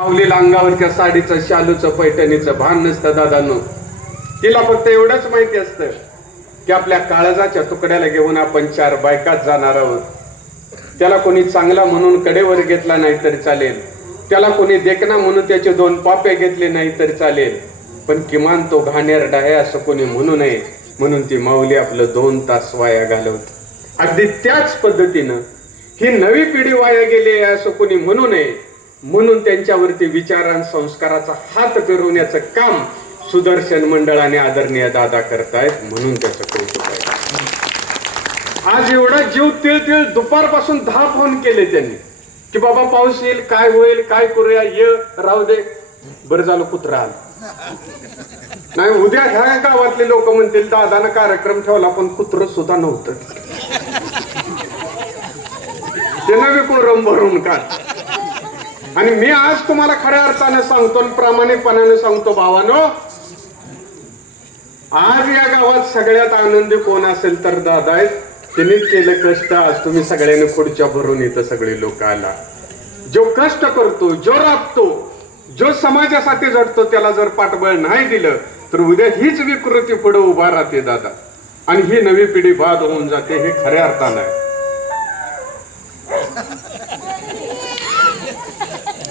माऊलीला अंगावरच्या साडीचं शालूचं पैठणीचं भान नसतं दादांनो. तिला फक्त एवढंच माहिती असतं की आपल्या काळजाच्या तुकड्याला घेऊन आपण 4 बायकात जाणार आहोत. त्याला कोणी चांगला म्हणून कडेवर घेतला नाही तरी चालेल, त्याला कोणी देखना म्हणून त्याचे 2 पापे घेतले नाही तरी चालेल, पण किमान तो घाणेरडा आहे असं कोणी म्हणू नये. म्हणून ती माऊली आपलं 2 तास वाया घालवते. अगदी त्याच पद्धतीनं ही नवी पिढी वाया गेली आहे असं कोणी म्हणू नये, म्हणून त्यांच्यावरती विचार आणि संस्काराचा हात फिरवण्याचं काम सुदर्शन मंडळ आणि आदरणीय दादा करतायत, म्हणून त्याचं कौतुक आहे. आज एवढा जीव तिळ दुपारपासून 10 फोन केले त्यांनी की बाबा पाऊस येईल, काय होईल, काय करूया, ये राहू दे. बरं झालं कुत्रा आलं नाही. उद्या ह्या गावातले लोक म्हणतील दादानं कार्यक्रम ठेवला पण कुत्र सुद्धा नव्हतं. त्यांना बी कोरम भरून काढ. आणि मी आज तुम्हाला खऱ्या अर्थाने सांगतो, प्रामाणिकपणाने सांगतो भावानो, आज या गावात सगळ्यात आनंदी कोण असेल तर दादा आहेत. त्यांनी केलं कष्ट. आज तुम्ही सगळ्यांनी खुर्च्या भरून इथं सगळे लोक आला. जो कष्ट करतो, जो राबतो, जो समाजासाठी झटतो, त्याला जर पाठबळ नाही दिलं तर उद्या हीच विकृती पुढे उभा राहते दादा, आणि ही नवी पिढी बाद होऊन जाते. हे खऱ्या अर्थानं आहे.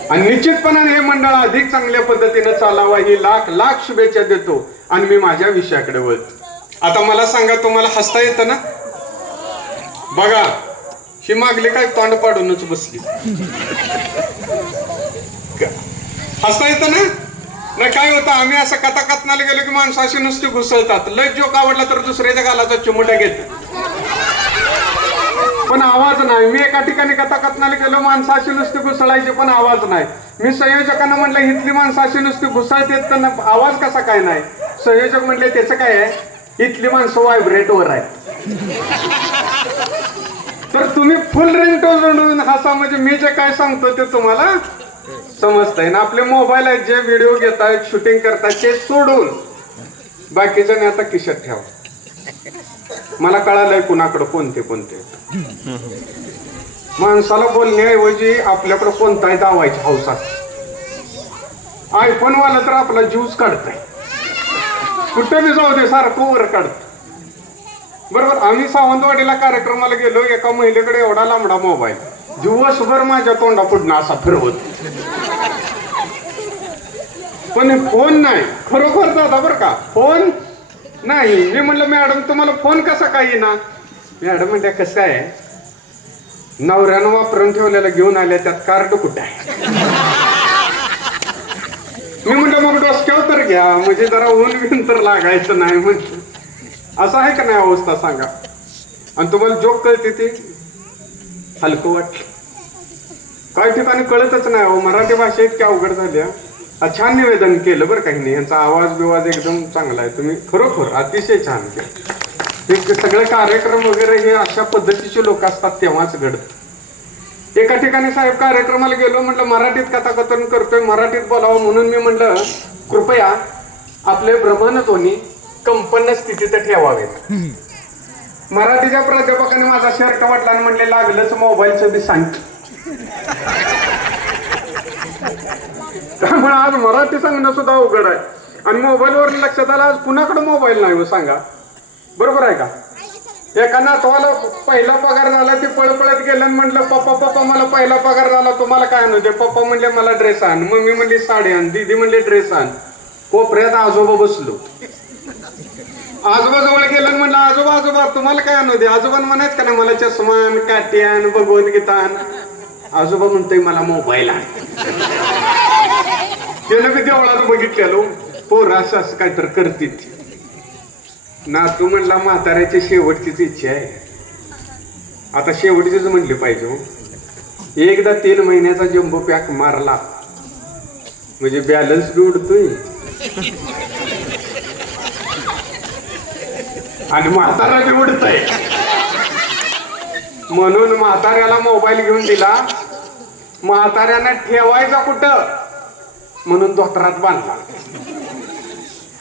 आणि निश्चितपणाने हे मंडळ अधिक चांगल्या पद्धतीने चालावा ही लाख शुभेच्छा देतो. आणि मी माझ्या विषयाकडे वळतो. आता मला सांगा, तुम्हाला हसता येतं ना? बघा, ही मागली काय तोंड पाडूनच बसली. हसता येतं ना? नाही काय होतं, आम्ही असं कथाकथनाला गेलो की माणसाशी नुसती घुसळतात. लय जोक आवडला तर दुसऱ्याच्या गालाचा चिमुटा घेत, पण आवाज नाही. मी एका ठिकाणी कथाकथनाला गेलो, माणसाशी नुसती घुसळायची पण आवाज नाही. मी संयोजकांना म्हटलं इथली माणसाशी नुसती घुसळते तर आवाज कसा काय नाही? संयोजक म्हटले त्याचं काय आहे, इथली माणसं व्हायब्रेटवर आहे. तर तुम्ही फुल रिंगटोन जोडून हसा, म्हणजे मी जे काय सांगतो ते तुम्हाला समजतंय ना. आपले मोबाईल आहेत, जे व्हिडिओ घेतायत, शूटिंग करतायत, ते सोडून बाकीच्याने आता खिशात ठेवा. मला कळालंय कुणाकडे कोणते माणसाला बोलण्याऐवजी आपल्याकडे कोणताही दावायची हौसा. आयफोन वाला तर आपला ज्यूस काढताय, कुठे बी जाऊ दे सारखं वर काढत. बरोबर. आम्ही सावंतवाडीला कार्यक्रमाला गेलो, एका महिलेकडे एवढा लांबडा मोबाईल, दिवसभर माझ्या तोंडा पुढनं असा फिरवत. पण फोन नाही, खरोखर दादा बरं का, फोन नाही. मी म्हटलं मॅडम तुम्हाला फोन कसा काही ना? मॅडम म्हणल्या कसं आहे, नवऱ्यानं वापरून ठेवलेला घेऊन आल्या, त्यात कार्ड कुठं आहे? मी म्हटलं मग डोसक्यावर तर घ्या, म्हणजे जरा ऊन बिन तर लागायचं नाही. म्हटलं असं आहे का नाही अवस्था सांगा. आणि तुम्हाला जोक कळते ते हलकं वाटलं. काही ठिकाणी कळतच नाही. हो, मराठी भाषा इतकी अवघड झाली. छान निवेदन केलं बरं काही नाही. यांचा आवाज बिवाज एकदम चांगला आहे. तुम्ही खरोखर अतिशय छान केलं. हे सगळे कार्यक्रम वगैरे हे अशा पद्धतीचे लोक असतात तेव्हाच घडत. एका ठिकाणी साहेब कार्यक्रमाला गेलो, म्हटलं मराठीत कथाकथन करतोय, मराठीत बोलावं, म्हणून मी म्हटलं कृपया आपले भ्रमणध्वनी कंपन स्थितीत ठेवावेत. मराठीच्या प्राध्यापकाने माझा शर्ट वाटला आणि म्हणले लागलंच मोबाईलचं बी सांग. त्यामुळे आज मराठी सांगणं सुद्धा अवघड आहे. आणि मोबाईलवर लक्षात आलं, आज कुणाकडे मोबाईल नाही हो सांगा. बरोबर आहे का? एका नातवाला पहिला पगार झाला, ती पळपळत गेलं आणि म्हटलं पप्पा मला पहिला पगार झाला, तुम्हाला काय आणू दे? पप्पा म्हणले मला ड्रेस आण. मम्मी म्हणली साडी आण. दीदी म्हणले ड्रेस आण. कोपऱ्यात आजोबा बसलो. आजोबाजवळ गेलं म्हटलं आजोबा तुम्हाला काय आणू दे? आजोबा म्हणायच का नाही मला चष्मान, काट्यान, भगवद्गीता आण. आजोबा म्हणतोय मला मोबाईल आण. त्यानं मी देवळात बघितलेलो, पोर असं काहीतरी करतील. नातू म्हणला म्हाताऱ्याची शेवटचीच इच्छा आहे. आता शेवटचीच म्हणली पाहिजे. एकदा 3 महिन्याचा जम्बो पॅक मारला म्हणजे बॅलन्स बी उडतोय आणि म्हातारा बी उडतय. म्हणून म्हाताऱ्याला मोबाईल घेऊन दिला. म्हाताऱ्यानं ठेवायचा कुठं म्हणून धोत्रात बांधला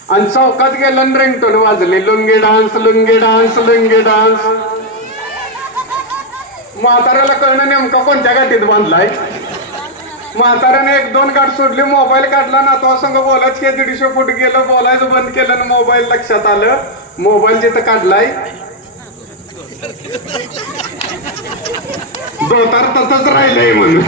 आणि चौकात गेला, रिंगटोन वाजले, lungi dance lungi dance lungi dance. म्हाताऱ्याला कळणं नेमका कोणत्या गाठीत बांधलाय. म्हाताऱ्याने 1-2 गाठ सोडली, मोबाईल काढला ना, तो संग बोलायच की 150 फूट गेलं, बोलायचं बंद केलं ना, मोबाईल लक्षात आलं, मोबाईल जिथं काढलाय दोतार तसंच राहिलंय म्हणून.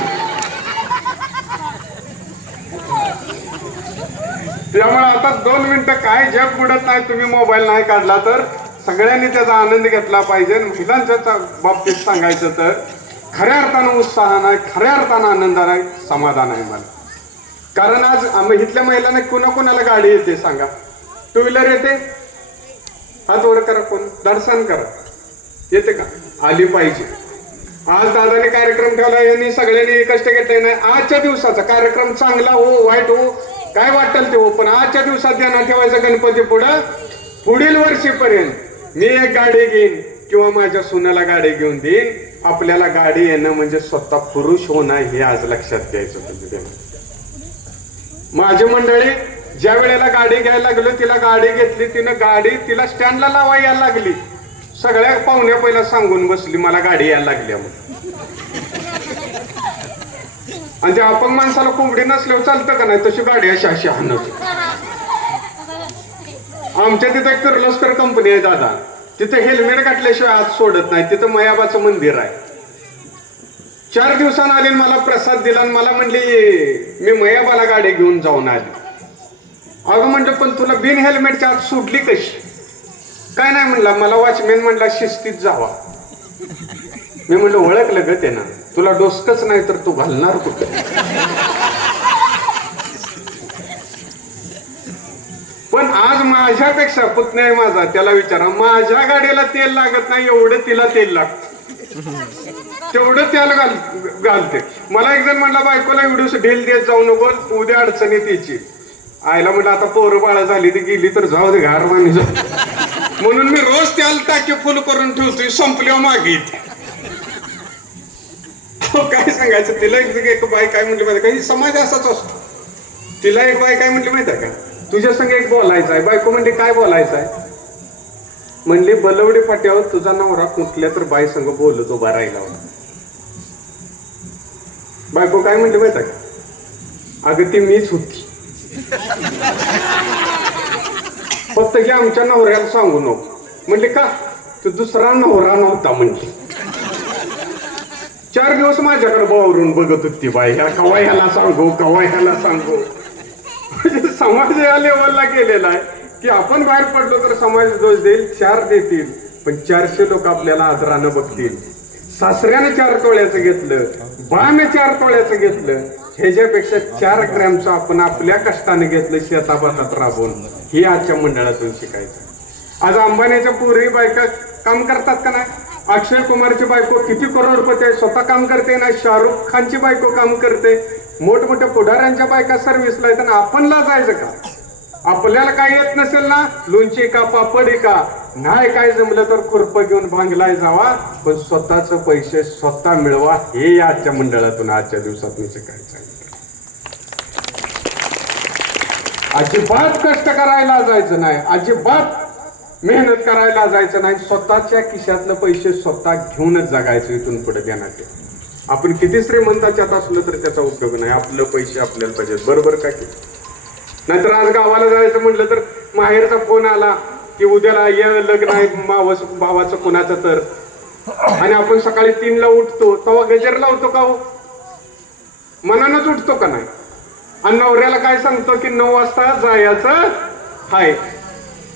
त्यामुळे आता 2 मिनिटं काय जग बुडत नाही, तुम्ही मोबाईल नाही काढला तर. सगळ्यांनी त्याचा आनंद घेतला पाहिजे. महिलांच्या बाबतीत सांगायचं तर खऱ्या अर्थानं उत्साह नाही, खऱ्या अर्थानं आनंद नाही, समाधान आहे मला. कारण आज इथल्या महिलांना कुणाला गाडी येते सांगा? 2 व्हीलर येते? हात वर करा, कोण दर्शन करा, येते का? आली पाहिजे. आज दादाने कार्यक्रम ठेवला, यांनी सगळ्यांनी कष्ट घेतले नाही. आजच्या दिवसाचा कार्यक्रम चांगला हो वाईट हो काय वाटेल ते हो, पण आजच्या दिवसात ध्यानात ठेवायचं गणपती पुढं पुढील वर्षीपर्यंत मी एक गाडी घेईन किंवा माझ्या सुनाला गाडी घेऊन देईन. आपल्याला गाडी येणं म्हणजे स्वतः पुरुष होणं हे आज लक्षात घ्यायचं. म्हणजे माझी मंडळी ज्या वेळेला गाडी घ्यायला लागलो, तिला गाडी घेतली, तिनं गाडी तिला स्टँडला लावा यायला लागली. सगळ्या पाहुण्या पहिला सांगून बसली मला गाडी यायला लागली म्हणून. आणि त्या अपंग माणसाला कोंबडी नसल्यावर चालतं का नाही, तशी गाडी अशी अशी आणत. आमच्या तिथे एक किर्लोस्कर कंपनी आहे दादा, तिथे हेल्मेट घातल्याशिवाय आत सोडत नाही. तिथं मयाबाचं मंदिर आहे. 4 दिवसांनी आली, मला प्रसाद दिला आणि मला म्हणली मी मयाबाला गाडी घेऊन जाऊन आली. अगं म्हणलं पण तुला बिन हेल्मेटच्या आत सोडली कशी? काय नाही म्हणला, मला वॉचमॅन म्हणला शिस्तीत जावा. मी म्हणलं ओळखलं ग त्यानं, तुला डोसकच नाही तर तू घालणार कुठं? पण आज माझ्यापेक्षा पुतण्या आहे माझा, त्याला विचारा, माझ्या गाडीला तेल लागत नाही एवढं तिला तेल लागतं, तेवढं तेल घालते. मला एक जण म्हणला बायकोला एवढं ढेल देत जाऊ नको, उद्या अडचण येते तिची. आईला म्हटलं आता पोरं बाळा झाली ती गेली तर जाऊ दे घार मानी जाऊ, म्हणून मी रोज त्याला टाकी फुल करून ठेवतोय, संपल्यावर मागे येते. काय सांगायचं तिला. एक बाई काय म्हणली माहिती का, ही समाज असाच असतो. तिला एक बाई काय म्हणली माहिती का, तुझ्या संग एक बोलायचं आहे. बायको म्हणली काय बोलायचं आहे? म्हणली बलवडी पाट्यावर तुझा नवरा कुठल्या तर बाई संग बोलत उभा राहिला होता. बायको काय म्हणली माहिती का, अगं ती मीच होती, फक्त की आमच्या नवऱ्याला सांगू नको. म्हणले का? तू दुसरा नवरा नव्हता म्हणली. 4 दिवस माझ्याकडे बावरून बघत होती बाई, ह्या कवा ह्याला सांगू कवा ह्याला सांगू. समाज या लेवलला गेलेला आहे की आपण बाहेर पडलो तर समाज दोष देईल, 4 देतील, पण 400 लोक आपल्याला आदरानं बघतील. सासऱ्याने 4 तोळ्याचं घेतलं, बाने 4 तोळ्याचं घेतलं, ह्याच्यापेक्षा 4 ग्रॅमचं आपण आपल्या कष्टाने घेतलं शेताबातात राबवून. हे आजच्या मंडळातून शिकायचं. आज अंबानीच्या पूर्वी बायका काम करतात का नाही? अक्षय कुमारची बायको किती करोडपती आहे, स्वतः काम करते ना. शाहरुख खानची बायको काम करते. मोठमोठ्या पुढाऱ्यांच्या बायका सर्व्हिसला येतात. आपण लाजायचं का? आपल्याला काय येत नसेल ना, लोणची का पापडी का नाही काय जमलं तर खुरपं घेऊन भांगलाय जावा, पण स्वतःच पैसे स्वतः मिळवा. हे आजच्या मंडळातून आजच्या दिवसात मी शिकायचं आहे. अजिबात कष्ट करायला जायचं नाही, अजिबात मेहनत करायला जायचं नाही. स्वतःच्या खिशातलं पैसे स्वतः घेऊनच जगायचं इथून पुढे. देण्यात आपण किती श्रीमंताच्यात असलो तर त्याचा उपयोग नाही. आपलं पैसे आपल्याला पाहिजेत, बरोबर का की? नाहीतर आज गावाला जायचं म्हटलं तर माहेरचा फोन आला की उद्याला ये लग्न आहे मावस भावाचं कोणाचं तर, आणि आपण सकाळी 3ला उठतो तेव्हा गजर लावतो का हो? मनानच उठतो का नाही? आणि नवऱ्याला काय सांगतो की 9 वाजता जायचं हाय,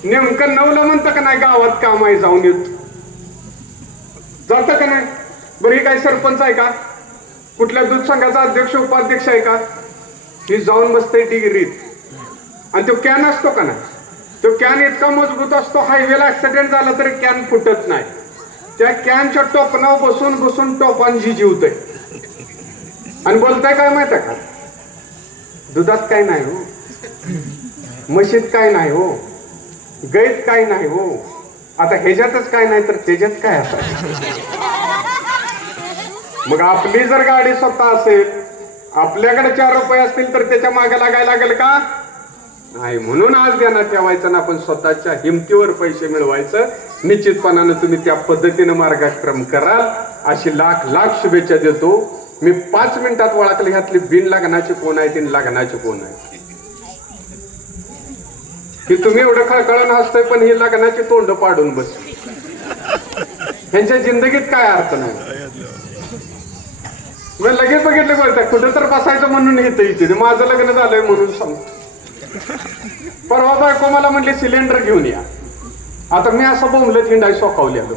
नेमकं 9ला म्हणतं का नाही गावात काम आहे जाऊन येतो, जातं का नाही? बरं ही काय सरपंच आहे का? कुठल्या दूध संघाचा अध्यक्ष उपाध्यक्ष आहे का? ही जाऊन बसते डिग्रीत. आणि तो कॅन असतो का नाही, तो कॅन इतका मजबूत असतो, हायवेला ऍक्सिडेंट झाला तरी कॅन फुटत नाही. त्या कॅनच्या टोपणावर बसून बसून टोपांची जीवतय. आणि बोलताय काय माहिती का, दुधात काय नाही हो, म्हशीत काय नाही हो, गाईत काय नाही हो, आता ह्याच्यातच काय नाही तर त्याच्यात काय असायचं? मग आपली जर गाडी स्वतः असेल, आपल्याकडे 4 रुपये असतील तर त्याच्या मागे लागायला लागेल का? नाही. म्हणून आज ध्यानात ठेवायचं ना, आपण स्वतःच्या हिमतीवर पैसे मिळवायचं. निश्चितपणानं तुम्ही त्या पद्धतीनं मार्गक्रम कराल अशी लाख लाख शुभेच्छा देतो. मी 5 मिनिटात ओळखले ह्यातली बिन लग्नाची कोण आहे तीन लग्नाची कोण आहे. की तुम्ही एवढं खळखळून हसतोय पण ही लग्नाची तोंड पाडून बस. ह्यांच्या जिंदगीत काय अर्थ नाही. मी लगेच बघितलं बोलताय कुठं तर बसायचं म्हणून इथे माझं लग्न झालंय म्हणून सांगतो. परवा बायको मला म्हणले सिलेंडर घेऊन या. आता मी असं बोंबलत हिंडाई सोकावली आलो.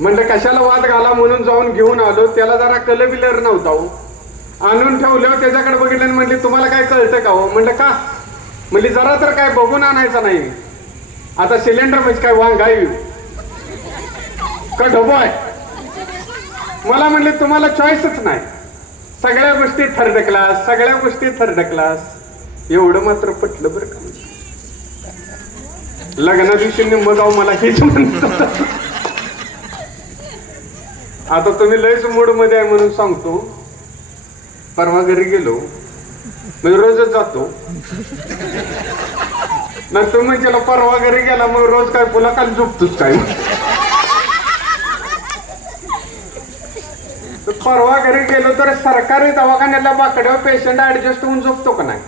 म्हणलं कशाला वाद घाला म्हणून जाऊन घेऊन आलो. त्याला जरा कलबिलर नव्हता हो. आणून ठेवल्यावर त्याच्याकडे बघितलं आणि म्हणले तुम्हाला काय कळतं का हो. म्हणलं का. म्हणली जरा तर काय बघून आणायचं नाही. आता सिलेंडर म्हणजे काय वांगाई का ढोबो आहे. मला म्हणले तुम्हाला चॉईसच नाही. सगळ्या गोष्टी थर्ड क्लास, सगळ्या गोष्टी थर्ड क्लास. एवढं मात्र पटलं बरं का. लग्ना दिवशी निम्म जाऊ मला हेच म्हणतात. आता तुम्ही लयच मूड मध्ये आहे म्हणून सांगतो. परवा घरी गेलो म्हणजे रोजच जातो ना. तुम्ही त्याला परवा घरी गेला मग रोज काय पुन्हा काल झोपतोच काय. परवा घरी गेलो तर सरकारी दवाखान्यातल्या बाकड्यावर पेशंट ऍडजस्ट होऊन झोपतो का नाही.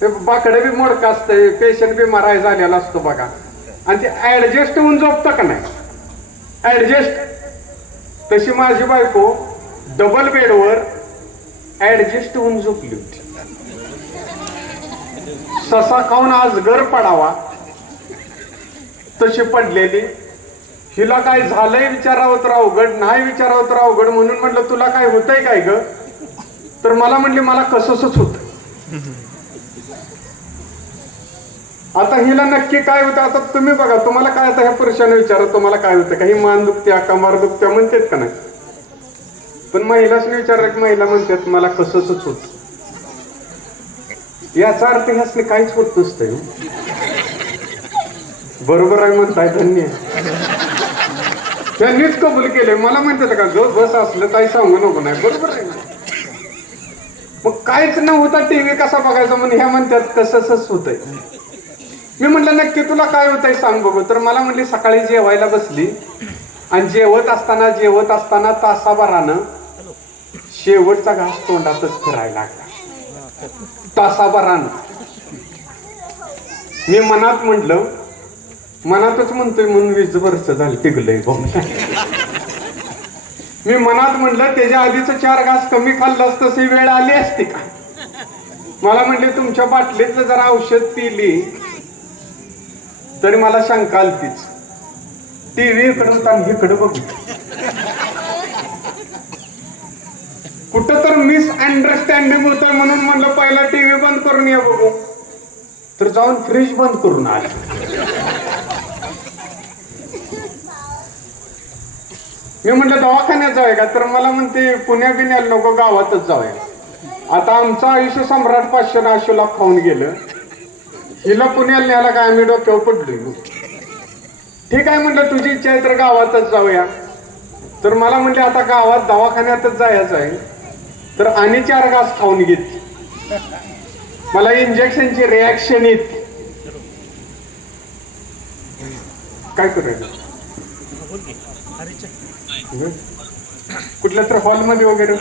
ते बाकडे बी मोडकं असतंय. पेशंट बी मराय झालेला असतो बघा. आणि ते ऍडजस्ट होऊन झोपतं का नाही. ऍडजस्ट तशी माझी बायको डबल बेडवर ऍडजस्ट होऊन झोपली होती. ससा खाऊन आज घर पडावा तशी पडलेली. हिला काय झालंय विचारावं तर अवघड, नाही विचारावं तर अवघड. म्हणून म्हटलं तुला काय होतंय काय ग. तर मला म्हणली मला कसंच होत. आता हिला नक्की काय होतं आता तुम्ही बघा. तुम्हाला काय आता ह्या पुरुषाने विचारा तुम्हाला काय होतं. काही मान दुखत्या कमार दुखत्या म्हणतात का नाही. पण महिलाच विचारलं की महिला म्हणतात मला कसंच होत. याचा अर्थ ह्यासने काहीच होत नसतंय. बरोबर आहे म्हणताय. धन्य. त्यांनीच कबूल केले. मला म्हणतात का जो बस असलं काही सांगू नको नाही. बरोबर आहे. मग काहीच न होता टीव्ही कसा बघायचा म्हणून ह्या म्हणतात कसंच होतंय. मी म्हटलं नक्की तुला काय होतंय सांग बघू. तर मला म्हणली सकाळी जेवायला बसली आणि जेवत असताना तासाभरानं शेवटचा घास तोंडातच फिरायला लागला. तासाभरानं. मी मनात म्हटलं मनातच म्हणतोय म्हणून 20 वर्ष झाली टिकलंय. मी मनात म्हटलं त्याच्या आधीच 4 घास कमी खाल्लं असतं ही वेळ आली असती का. मला म्हणले तुमच्या बाटलीतलं जरा औषध पिली तरी मला शंका आलतीच. टीव्ही इकडं इकडं बघ कुठं तर मिसअंडरस्टँडिंग होतोय म्हणून म्हणलं पहिला टीव्ही बंद करून या बघू. तर जाऊन फ्रीज बंद करून आले. मी म्हटलं दवाखान्यात जाऊया का. तर मला म्हणते पुण्या बिण्याला नको गावातच जाऊया. आता आमचं आयुष्य सम्राट 500 आशुला खाऊन गेलं. हिला पुण्याला न्यायला काय आम्ही डोक्यावर पडलोय. ठीक आहे म्हटलं तुझी इच्छा आहे तर गावातच जाऊया. तर मला म्हणले आता गावात दवाखान्यातच जायचं आहे. तर आणि 4 घास खाऊन घेतली. मला इंजेक्शनची रिॲक्शन येते. काय करायचं कुठल्या तर हॉलमध्ये वगैरे